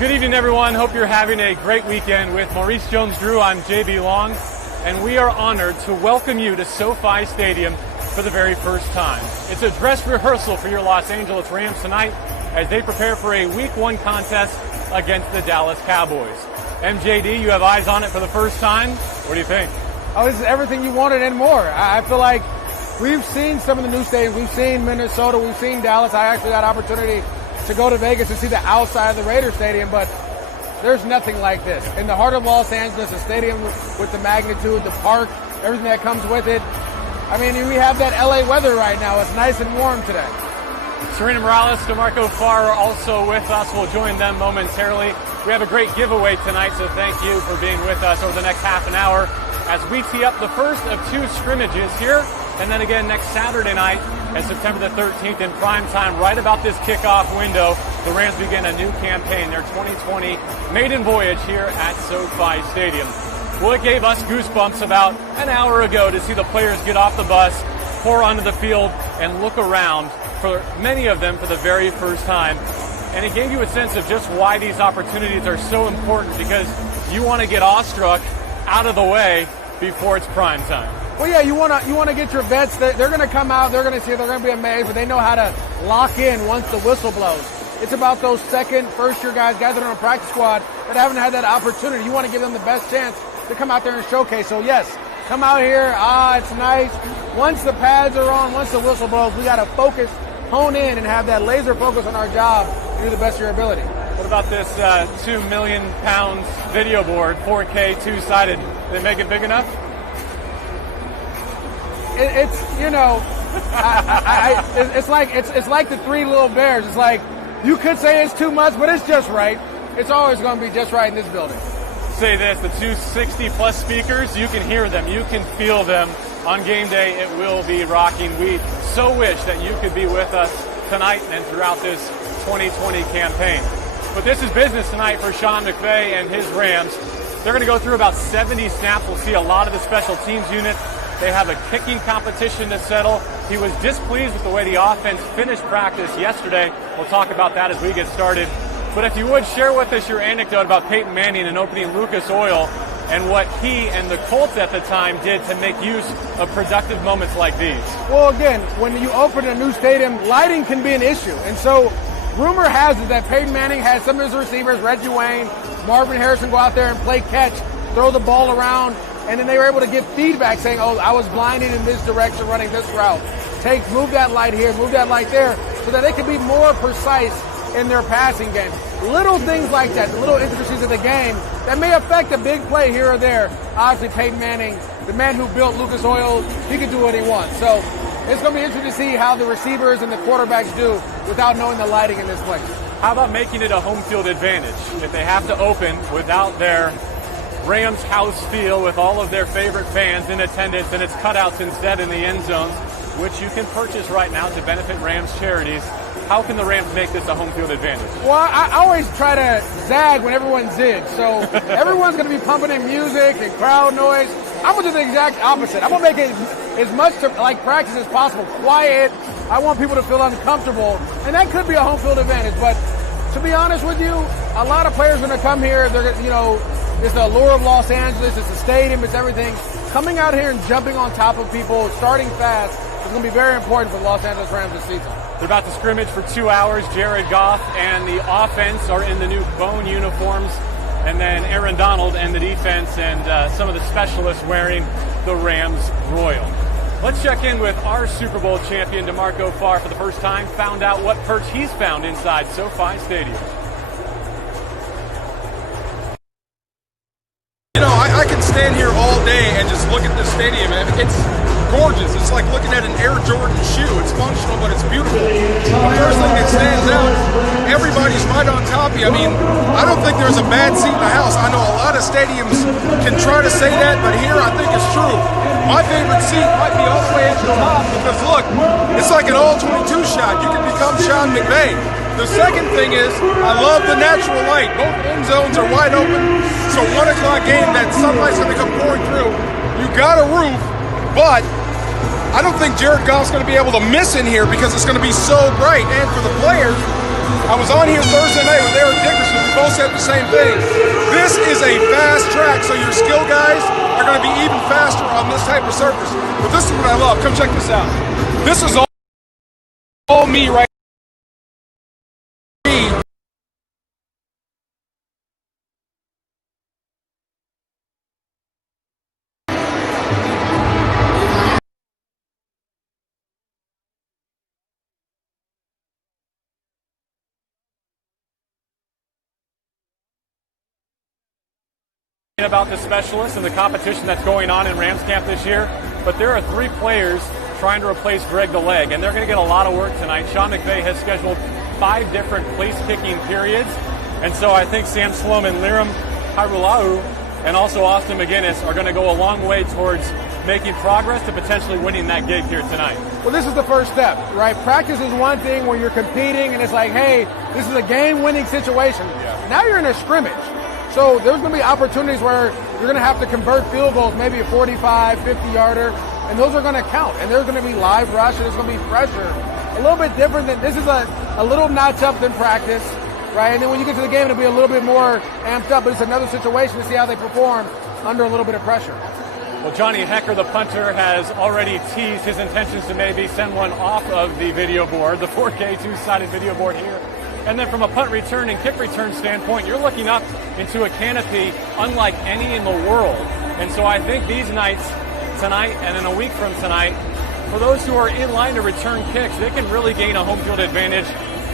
Good evening, everyone. Hope you're having a great weekend. With Maurice Jones-Drew, I'm JB Long, and we are honored to welcome you to SoFi Stadium for the very first time. It's a dress rehearsal for your Los Angeles Rams tonight as they prepare for a Week 1 contest against the Dallas Cowboys. MJD, you have eyes on it for the first time. What do you think? Oh, this is everything you wanted and more. I feel like we've seen some of the new stadiums. We've seen Minnesota. We've seen Dallas. I actually got an opportunity to go to Vegas and see the outside of the Raiders Stadium, but there's nothing like this. In the heart of Los Angeles, a stadium with the magnitude, the park, everything that comes with it. I mean, we have that LA weather right now. It's nice and warm today. Serena Morales, DeMarco Farr are also with us. We'll join them momentarily. We have a great giveaway tonight, so thank you for being with us over the next half an hour as we tee up the first of 2 scrimmages here, and then again next Saturday night at September the 13th in prime time, right about this kickoff window. The Rams begin a new campaign, their 2020 maiden voyage here at SoFi Stadium. Well, it gave us goosebumps about an hour ago to see the players get off the bus, pour onto the field, and look around, for many of them for the very first time. And it gave you a sense of just why these opportunities are so important, because you want to get awestruck out of the way before it's prime time. Well, yeah, you want to get your vets. They're going to come out. They're going to see. They're going to be amazed, but they know how to lock in once the whistle blows. It's about those second, first-year guys that are on a practice squad that haven't had that opportunity. You want to give them the best chance to come out there and showcase. So yes, come out here. It's nice. Once the pads are on, once the whistle blows, we got to focus, hone in, and have that laser focus on our job to do the best of your ability. What about this 2 million pounds video board, 4K, 2-sided? Did they make it big enough? It's it's like the 3 little bears. It's like you could say it's too much, but it's just right. It's always going to be just right in this building. Say this, the 260 plus speakers, you can hear them, you can feel them. On game day, it will be rocking. We so wish that you could be with us tonight and throughout this 2020 campaign. But this is business tonight for Sean McVay and his Rams. They're going to go through about 70 snaps. We'll see a lot of the special teams unit. They have a kicking competition to settle. He was displeased with the way the offense finished practice yesterday. We'll talk about that as we get started. But if you would, share with us your anecdote about Peyton Manning and opening Lucas Oil and what he and the Colts at the time did to make use of productive moments like these. Well, again, when you open a new stadium, lighting can be an issue. And so rumor has it that Peyton Manning had some of his receivers, Reggie Wayne, Marvin Harrison, go out there and play catch, throw the ball around, and then they were able to give feedback saying, oh, I was blinded in this direction running this route. Move that light here, move that light there, so that they could be more precise in their passing game. Little things like that, the little intricacies of the game that may affect a big play here or there. Obviously, Peyton Manning, the man who built Lucas Oil, he can do what he wants. So it's going to be interesting to see how the receivers and the quarterbacks do without knowing the lighting in this place. How about making it a home field advantage? If they have to open without their Rams house feel with all of their favorite fans in attendance and its cutouts instead in the end zones, which you can purchase right now to benefit Rams charities. How can the Rams make this a home field advantage? Well, I always try to zag when everyone zigs. So everyone's going to be pumping in music and crowd noise. I'm going to do the exact opposite. I'm going to make it as much like practice as possible, quiet. I want people to feel uncomfortable, and that could be a home field advantage. But to be honest with you, a lot of players are going to come here. They're, it's the allure of Los Angeles. It's the stadium. It's everything. Coming out here and jumping on top of people, starting fast, is going to be very important for the Los Angeles Rams this season. They're about to scrimmage for 2 hours. Jared Goff and the offense are in the new bone uniforms. And then Aaron Donald and the defense and some of the specialists wearing the Rams Royal. Let's check in with our Super Bowl champion, DeMarco Farr, for the first time. Found out what perch he's found inside SoFi Stadium. I can stand here all day and just look at this stadium. It's gorgeous. It's like looking at an Air Jordan shoe. It's functional, but it's beautiful. The first thing that stands out, everybody's right on top of you. I mean, I don't think there's a bad seat in the house. I know a lot of stadiums can try to say that, but here I think it's true. My favorite seat might be all the way at the top because, look, it's like an all-22 shot. You can become Sean McVay. The second thing is, I love the natural light. Both end zones are wide open. So 1 o'clock game, that sunlight's going to come pouring through. You got a roof, but I don't think Jared Goff's going to be able to miss in here because it's going to be so bright. And for the players, I was on here Thursday night with Eric Dickerson. We both said the same thing. This is a fast track, so your skill guys are going to be even faster on this type of surface. But this is what I love. Come check this out. This is all me right here. About the specialists and the competition that's going on in Rams camp this year, but there are 3 players trying to replace Greg the Leg, and they're going to get a lot of work tonight. Sean McVay has scheduled 5 different place-kicking periods, and so I think Sam Sloman, Liram Hairulau, and also Austin McGinnis are going to go a long way towards making progress to potentially winning that gig here tonight. Well, this is the first step, right? Practice is one thing where you're competing, and it's like, hey, this is a game-winning situation. Yeah. Now you're in a scrimmage. So there's going to be opportunities where you're going to have to convert field goals, maybe a 45, 50-yarder, and those are going to count. And there's going to be live rush, and there's going to be pressure. A little bit different than, this is a little notch up than practice, right? And then when you get to the game, it'll be a little bit more amped up, but it's another situation to see how they perform under a little bit of pressure. Well, Johnny Hecker, the punter, has already teased his intentions to maybe send one off of the video board, the 4K two-sided video board here. And then from a punt return and kick return standpoint, you're looking up into a canopy unlike any in the world. And so I think these nights, tonight and in a week from tonight, for those who are in line to return kicks, they can really gain a home field advantage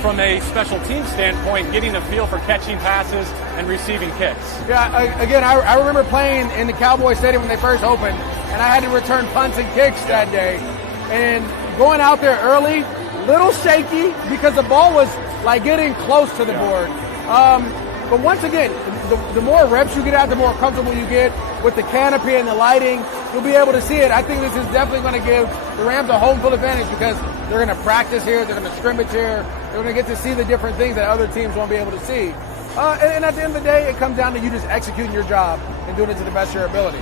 from a special team standpoint, getting a feel for catching passes and receiving kicks. Yeah, again, I remember playing in the Cowboy Stadium when they first opened, and I had to return punts and kicks that day. And going out there early, little shaky because the ball was like getting close to the board. But once again, the more reps you get out, the more comfortable you get with the canopy and the lighting, you'll be able to see it. I think this is definitely going to give the Rams a home field advantage because they're going to practice here, they're going to scrimmage here, they're going to get to see the different things that other teams won't be able to see. And at the end of the day, it comes down to you just executing your job and doing it to the best of your ability.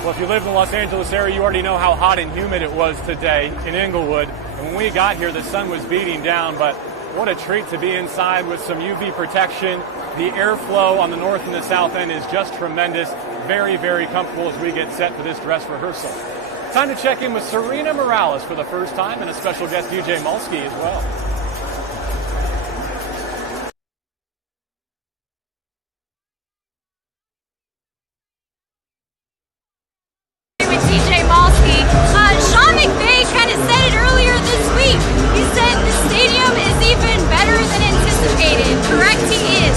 Well, if you live in the Los Angeles area, you already know how hot and humid it was today in Inglewood. And when we got here, the sun was beating down, but what a treat to be inside with some UV protection. The airflow on the north and the south end is just tremendous. Very, very comfortable as we get set for this dress rehearsal. Time to check in with Serena Morales for the first time and a special guest, DJ Mulsky, as well. Sean McVay kind of said it earlier this week. He said the stadium is even better than anticipated. Correct, he is.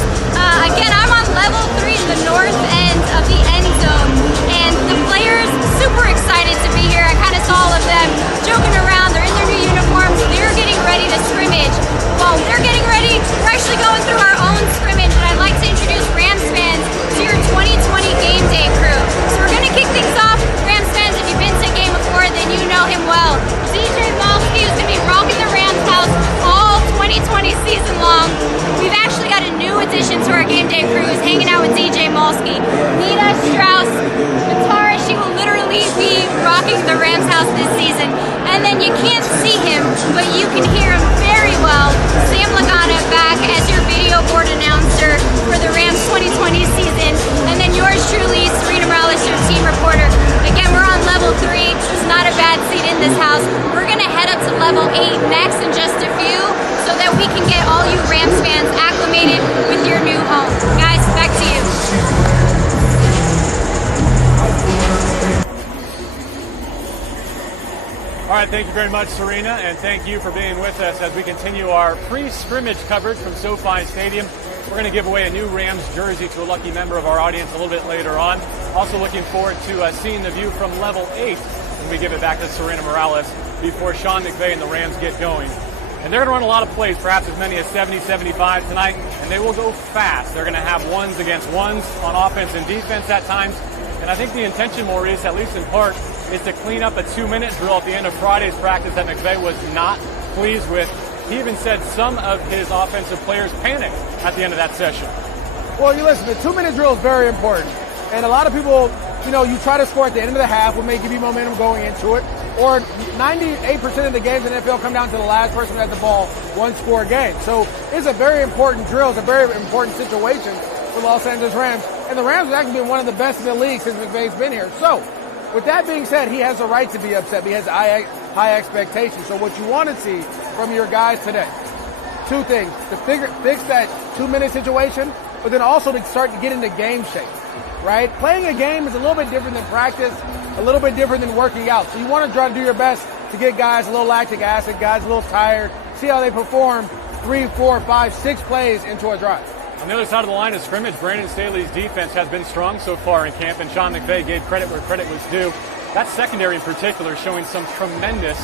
Again, I'm on level 3 in the north end of the end zone, and the players super excited to be here. I kind of saw all of them joking around. They're in their new uniforms. They're getting ready to scrimmage. While they're getting ready, we're actually going through our own scrimmage, and I'd like to introduce Rams fans to your 2020 game day crew. So we're going to kick things off. Rams fans, if you've been to a game before, then you know him well. DJ Malski is going to be rocking the Rams house all 2020 season long. We've actually got a new addition to our game day crew who's hanging out with DJ Malski. Nina Strauss, guitarist, she will literally be rocking the Rams house this season. And then you can't see him, but you can hear him very well. Sam Lagana back as your video board announcer for the Rams 2020 season. And then yours truly, Serena Morales, your team reporter. Again, we're on level 3. It's not a bad seat in this house. We're going to head up to level 8 next in just a few so that we can get all you Rams fans acclimated with your new home. Guys, back to you. All right, thank you very much, Serena, and thank you for being with us as we continue our pre-scrimmage coverage from SoFi Stadium. We're going to give away a new Rams jersey to a lucky member of our audience a little bit later on. Also looking forward to seeing the view from level 8 when we give it back to Serena Morales before Sean McVay and the Rams get going. And they're going to run a lot of plays, perhaps as many as 70, 75 tonight, and they will go fast. They're going to have ones against ones on offense and defense at times. And I think the intention, Maurice, at least in part, is to clean up a 2-minute drill at the end of Friday's practice that McVay was not pleased with. He even said some of his offensive players panicked at the end of that session. Well, you listen, the 2-minute drill is very important. And a lot of people, you try to score at the end of the half, what may give you momentum going into it. or 98% of the games in the NFL come down to the last person who has the ball, one-score game. So it's a very important drill. It's a very important situation for the Los Angeles Rams. And the Rams have actually been one of the best in the league since McVay's been here. So with that being said, he has a right to be upset. He has high expectations. So what you want to see from your guys today, two things: to fix that 2-minute situation, but then also to start to get into game shape, right? Playing a game is a little bit different than practice, a little bit different than working out. So you want to try to do your best to get guys a little lactic acid, guys a little tired, see how they perform 3, 4, 5, 6 plays into a drive. On the other side of the line of scrimmage, Brandon Staley's defense has been strong so far in camp, and Sean McVay gave credit where credit was due. That secondary in particular showing some tremendous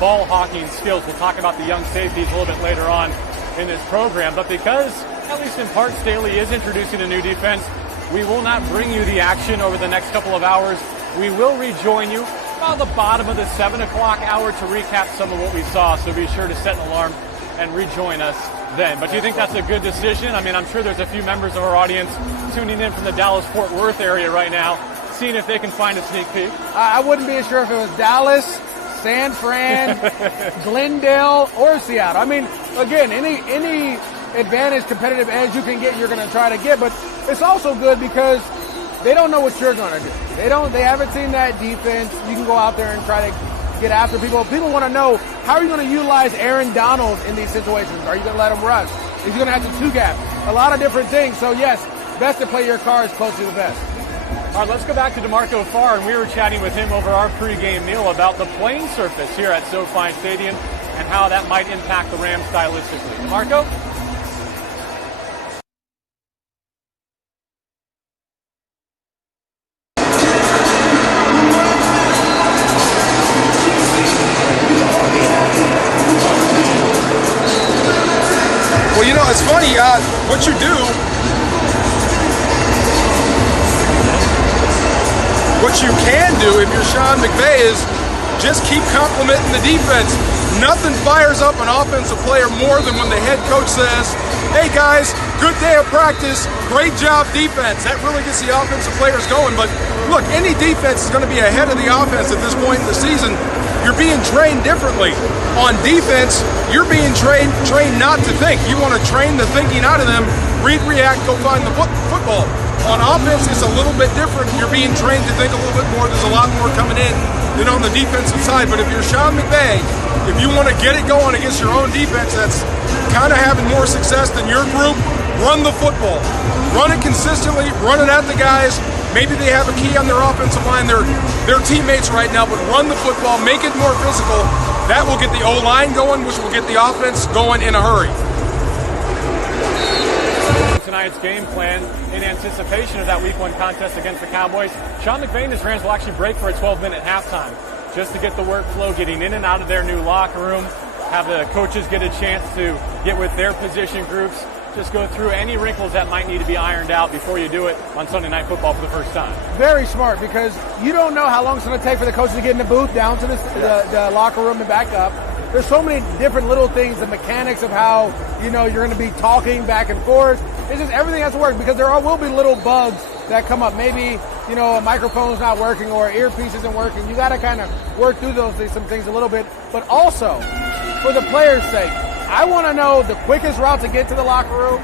ball hawking skills. We'll talk about the young safeties a little bit later on in this program, but because, at least in part, Staley is introducing a new defense, we will not bring you the action over the next couple of hours. We will rejoin you about the bottom of the 7 o'clock hour to recap some of what we saw, so be sure to set an alarm and rejoin us then. But do you think that's a good decision? I mean, I'm sure there's a few members of our audience tuning in from the Dallas-Fort Worth area right now, seeing if they can find a sneak peek. I wouldn't be sure if it was Dallas, San Fran, Glendale, or Seattle. I mean, again, any advantage, competitive edge you can get, you're going to try to get. But it's also good because they don't know what you're going to do. They haven't seen that defense. You can go out there and try to get after people. People want to know, how are you going to utilize Aaron Donald in these situations? Are you going to let him rush? Is he going to have to two-gap? A lot of different things. So, yes, best to play your cards close to the vest. All right, let's go back to DeMarco Farr, and we were chatting with him over our pregame meal about the playing surface here at SoFi Stadium and how that might impact the Rams stylistically. DeMarco? Well, you know, it's funny, what you do, what you can do if you're Sean McVay is just keep complimenting the defense. Nothing fires up an offensive player more than when the head coach says, hey guys, good day of practice, great job defense. That really gets the offensive players going. But look, any defense is going to be ahead of the offense at this point in the season. You're being trained differently. On defense, you're being trained not to think. You want to train the thinking out of them, read, react, go find the football. On offense, it's a little bit different. You're being trained to think a little bit more. There's a lot more coming in than on the defensive side. But if you're Sean McVay, if you want to get it going against your own defense that's kind of having more success than your group, run the football. Run it consistently, run it at the guys. Maybe they have a key on their offensive line. They're teammates right now, but run the football, make it more physical. That will get the O-line going, which will get the offense going in a hurry. Tonight's game plan in anticipation of that Week 1 contest against the Cowboys. Sean McVay and his Rams will actually break for a 12-minute halftime just to get the workflow, getting in and out of their new locker room, have the coaches get a chance to get with their position groups, just go through any wrinkles that might need to be ironed out before you do it on Sunday Night Football for the first time. Very smart, because you don't know how long it's going to take for the coaches to get in the booth, down to the locker room and back up. There's so many different little things, the mechanics of how, you're going to be talking back and forth. It's just everything has to work, because there will be little bugs that come up. Maybe, a microphone's not working or an earpiece isn't working. You got to kind of work through some things a little bit. But also, for the players' sake, I want to know the quickest route to get to the locker room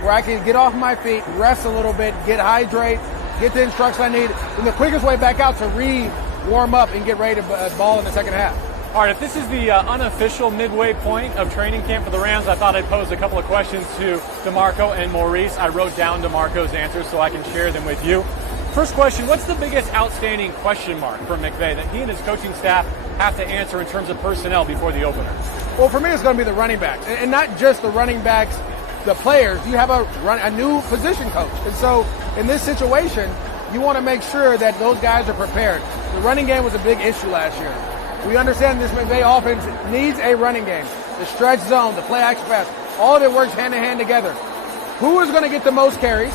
where I can get off my feet, rest a little bit, get hydrate, get the instructions I need, and the quickest way back out to warm up and get ready to ball in the second half. All right, if this is the unofficial midway point of training camp for the Rams, I thought I'd pose a couple of questions to DeMarco and Maurice. I wrote down DeMarco's answers so I can share them with you. First question, what's the biggest outstanding question mark for McVay that he and his coaching staff have to answer in terms of personnel before the opener? Well, for me, it's going to be the running backs. And not just the running backs, the players. You have a new position coach. And so in this situation, you want to make sure that those guys are prepared. The running game was a big issue last year. We understand this McVay offense needs a running game. The stretch zone, the play action pass, all of it works hand in hand together. Who is going to get the most carries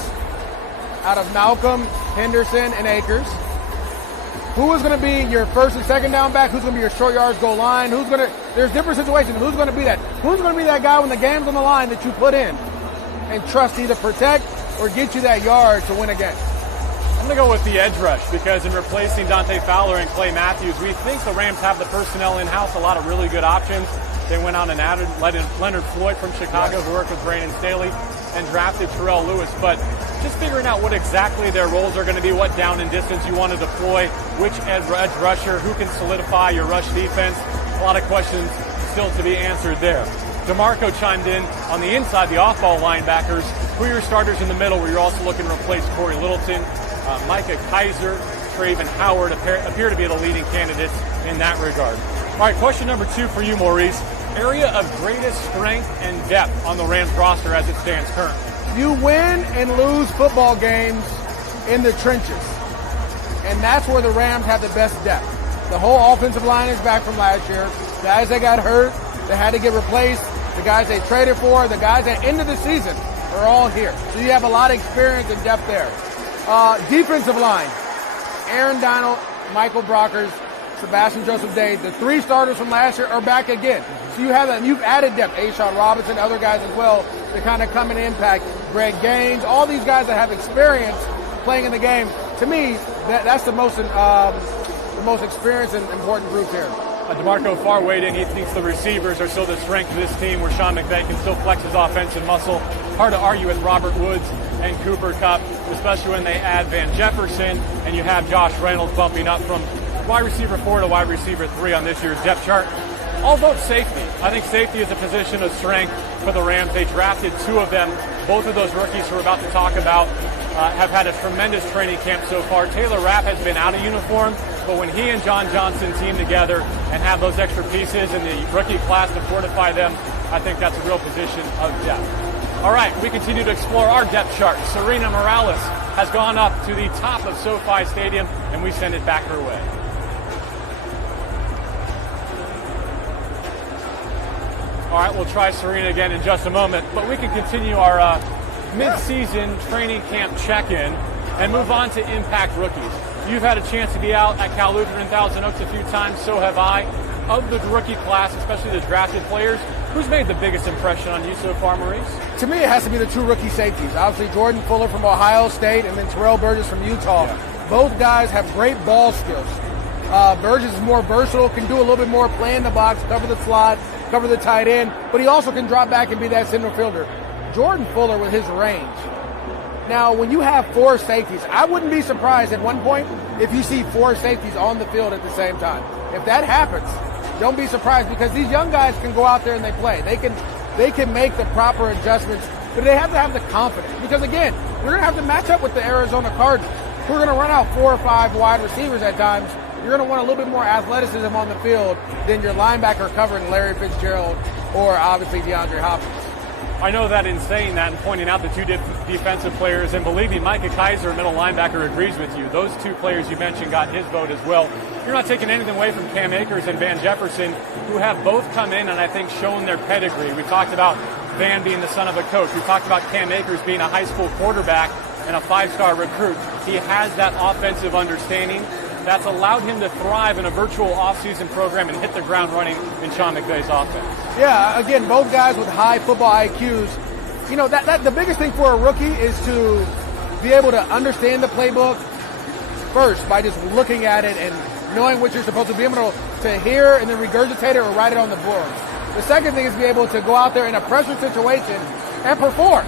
out of Malcolm, Henderson, and Akers? Who is going to be your first and second down back? Who's going to be your short yards goal line? There's different situations. Who's going to be that? Who's going to be that guy when the game's on the line that you put in and trust to either protect or get you that yard to win a game? I'm going to go with the edge rush because in replacing Dante Fowler and Clay Matthews, we think the Rams have the personnel in-house, a lot of really good options. They went out and added Leonard Floyd from Chicago, who worked with Brandon Staley, and drafted Terrell Lewis. But just figuring out what exactly their roles are going to be, what down and distance you want to deploy, which edge rusher, who can solidify your rush defense. A lot of questions still to be answered there. DeMarco chimed in on the inside, the off-ball linebackers. Who are your starters in the middle where you're also looking to replace Corey Littleton? Micah Kaiser, Traven Howard appear to be the leading candidates in that regard. All right, question number 2 for you, Maurice. Area of greatest strength and depth on the Rams roster as it stands currently. You win and lose football games in the trenches. And that's where the Rams have the best depth. The whole offensive line is back from last year. Guys that got hurt, that had to get replaced, the guys they traded for, the guys at end of the season are all here. So you have a lot of experience and depth there. Defensive line, Aaron Donald, Michael Brockers, Sebastian Joseph-Day, the 3 starters from last year are back again. So you have that, and you've added depth. Ashawn Robinson, other guys as well, to kind of come and impact. Greg Gaines, all these guys that have experience playing in the game. To me, that's the most experienced and important group here. DeMarco Farr weighed in. He thinks the receivers are still the strength of this team, where Sean McVay can still flex his offensive muscle. Hard to argue with Robert Woods and Cooper Kupp, especially when they add Van Jefferson and you have Josh Reynolds bumping up from wide receiver 4 to wide receiver 3 on this year's depth chart. I'll vote safety. I think safety is a position of strength for the Rams. They drafted 2 of them. Both of those rookies who we're about to talk about have had a tremendous training camp so far. Taylor Rapp has been out of uniform, but when he and John Johnson team together and have those extra pieces in the rookie class to fortify them, I think that's a real position of depth. All right, we continue to explore our depth chart. Serena Morales has gone up to the top of SoFi Stadium, and we send it back her way. All right, we'll try Serena again in just a moment, but we can continue our mid-season training camp check-in and move on to impact rookies. You've had a chance to be out at Cal Lutheran Thousand Oaks a few times, so have I. Of the rookie class, especially the drafted players, who's made the biggest impression on you so far, Maurice? To me, it has to be the 2 rookie safeties. Obviously, Jordan Fuller from Ohio State and then Terrell Burgess from Utah. Yeah. Both guys have great ball skills. Burgess is more versatile, can do a little bit more, play in the box, cover the slot, cover the tight end, but he also can drop back and be that center fielder. Jordan Fuller with his range. Now, when you have 4 safeties, I wouldn't be surprised at one point if you see 4 safeties on the field at the same time. If that happens, don't be surprised, because these young guys can go out there and they play. They can make the proper adjustments, but they have to have the confidence. Because again, you're going to have to match up with the Arizona Cardinals, who are going to run out 4 or 5 wide receivers at times. You're going to want a little bit more athleticism on the field than your linebacker covering Larry Fitzgerald or obviously DeAndre Hopkins. I know that in saying that and pointing out the 2 defensive players, and believe me, Micah Kaiser, middle linebacker, agrees with you. Those 2 players you mentioned got his vote as well. You're not taking anything away from Cam Akers and Van Jefferson, who have both come in and I think shown their pedigree. We talked about Van being the son of a coach. We talked about Cam Akers being a high school quarterback and a 5-star recruit. He has that offensive understanding that's allowed him to thrive in a virtual offseason program and hit the ground running in Sean McVay's offense. Yeah, again, both guys with high football IQs. You know, that the biggest thing for a rookie is to be able to understand the playbook first by just looking at it and knowing what you're supposed to be able to hear and then regurgitate it or write it on the board. The second thing is be able to go out there in a pressure situation and perform.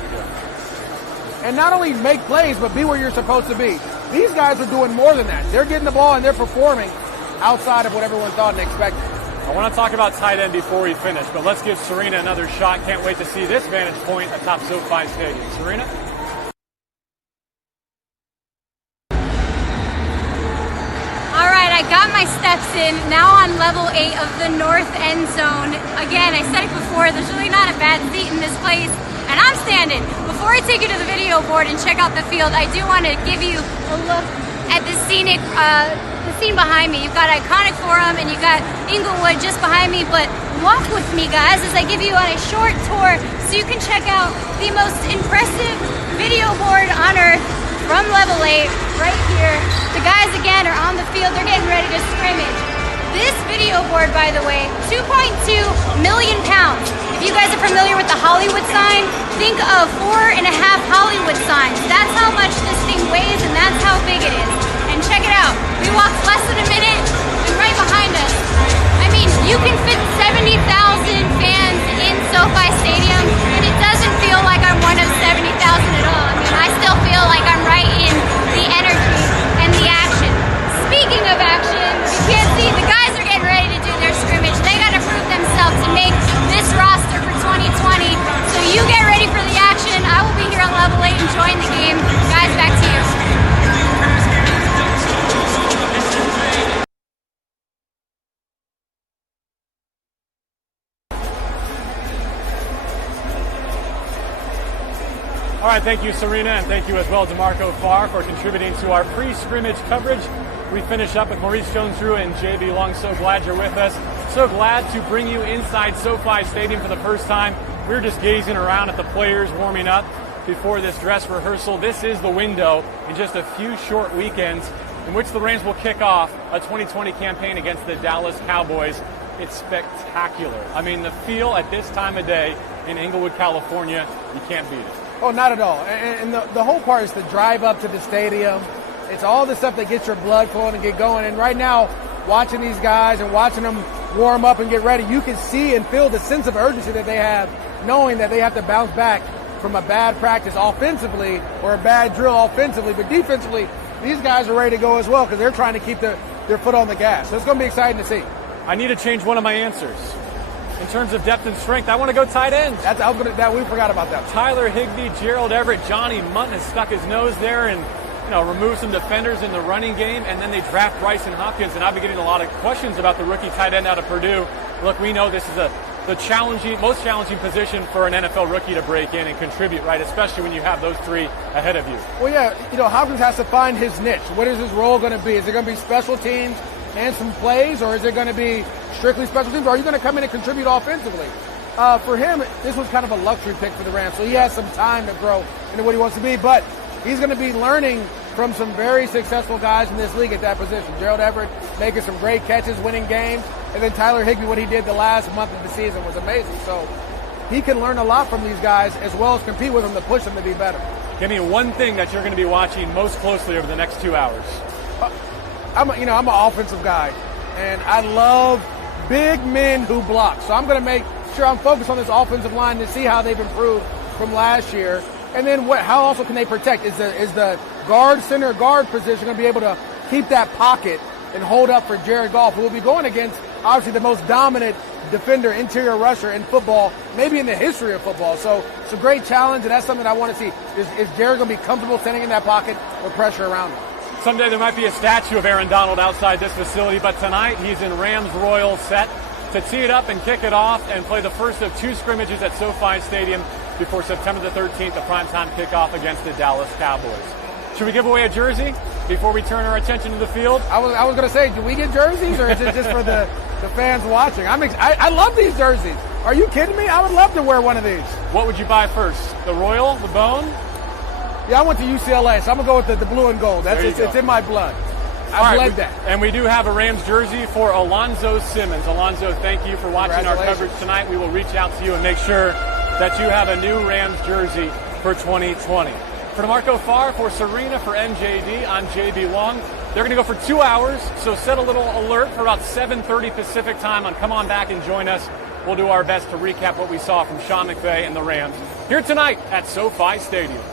And not only make plays, but be where you're supposed to be. These guys are doing more than that. They're getting the ball and they're performing outside of what everyone thought and expected. I want to talk about tight end before we finish, but let's give Serena another shot. Can't wait to see this vantage point atop SoFi Stadium. Serena? All right, I got my steps in. Now on level 8 of the north end zone. Again, I said it before, there's really not a bad seat in this place. And I'm standing. Before I take you to the video board and check out the field, I do want to give you a look at the scene behind me. You've got Iconic Forum and you've got Inglewood just behind me, but walk with me, guys, as I give you on a short tour so you can check out the most impressive video board on earth from level 8 right here. The guys, again, are on the field. They're getting ready to scrimmage. This video board, by the way, 2.2 million pounds. If you guys are familiar with the Hollywood sign, think of 4.5 Hollywood signs. That's how much this thing weighs, and that's how how big it is. And check it out. We walked less than a minute, and right behind us, I mean, you can fit 70,000 fans in SoFi Stadium, and it doesn't feel like I'm one of 70,000 at all. I mean, I still feel like I'm right in the energy and the action. Speaking of action, you can't see, the guys are getting ready to do their scrimmage. They got to prove themselves to make this roster for 2020. So you get ready for the action. I will be here on level 8 enjoying the game. Guys, back to you. All right, thank you, Serena, and thank you as well to Marco Farr for contributing to our pre-scrimmage coverage. We finish up with Maurice Jones-Drew and JB Long. So glad you're with us. So glad to bring you inside SoFi Stadium for the first time. We're just gazing around at the players warming up before this dress rehearsal. This is the window in just a few short weekends in which the Rams will kick off a 2020 campaign against the Dallas Cowboys. It's spectacular. I mean, the feel at this time of day in Inglewood, California, you can't beat it. Oh, not at all. And the whole part is to drive up to the stadium. It's all the stuff that gets your blood flowing and get going. And right now, watching these guys and watching them warm up and get ready, you can see and feel the sense of urgency that they have, knowing that they have to bounce back from a bad practice offensively or a bad drill offensively. But defensively, these guys are ready to go as well because they're trying to keep their foot on the gas. So it's going to be exciting to see. I need to change one of my answers. In terms of depth and strength, I want to go tight ends. We forgot about that. Tyler Higbee, Gerald Everett, Johnny Munton has stuck his nose there and remove some defenders in the running game, and then they draft Bryson Hopkins. And I've been getting a lot of questions about the rookie tight end out of Purdue. Look, we know this is the most challenging position for an NFL rookie to break in and contribute, right? Especially when you have those three ahead of you. Well, yeah, Hopkins has to find his niche. What is his role going to be? Is it going to be special teams and some plays, or is it going to be strictly special teams? Or are you going to come in and contribute offensively? For him, this was kind of a luxury pick for the Rams, so he has some time to grow into what he wants to be. But he's going to be learning from some very successful guys in this league at that position. Gerald Everett making some great catches, winning games, and then Tyler Higbee, what he did the last month of the season was amazing. So he can learn a lot from these guys as well as compete with them to push them to be better. Give me one thing that you're going to be watching most closely over the next 2 hours. I'm an offensive guy, and I love big men who block. So I'm going to make sure I'm focused on this offensive line to see how they've improved from last year. And then how also can they protect? Is the center guard position going to be able to keep that pocket and hold up for Jared Goff, who will be going against, obviously, the most dominant defender, interior rusher in football, maybe in the history of football. So it's a great challenge, and that's something I want to see. Is Jared going to be comfortable standing in that pocket with pressure around him? Someday there might be a statue of Aaron Donald outside this facility, but tonight he's in Rams Royal set to tee it up and kick it off and play the first of 2 scrimmages at SoFi Stadium before September the 13th, the primetime kickoff against the Dallas Cowboys. Should we give away a jersey before we turn our attention to the field? I was going to say, do we get jerseys, or is it just for the fans watching? I love these jerseys. Are you kidding me? I would love to wear one of these. What would you buy first? The Royal, the Bone? Yeah, I went to UCLA, so I'm going to go with the blue and gold. It's in my blood. I bled that. And we do have a Rams jersey for Alonzo Simmons. Alonzo, thank you for watching our coverage tonight. We will reach out to you and make sure that you have a new Rams jersey for 2020. For Marco Farr, for Serena, for MJD, I'm JB Long. They're going to go for 2 hours, so set a little alert for about 7:30 Pacific time on Come On Back and join us. We'll do our best to recap what we saw from Sean McVay and the Rams here tonight at SoFi Stadium.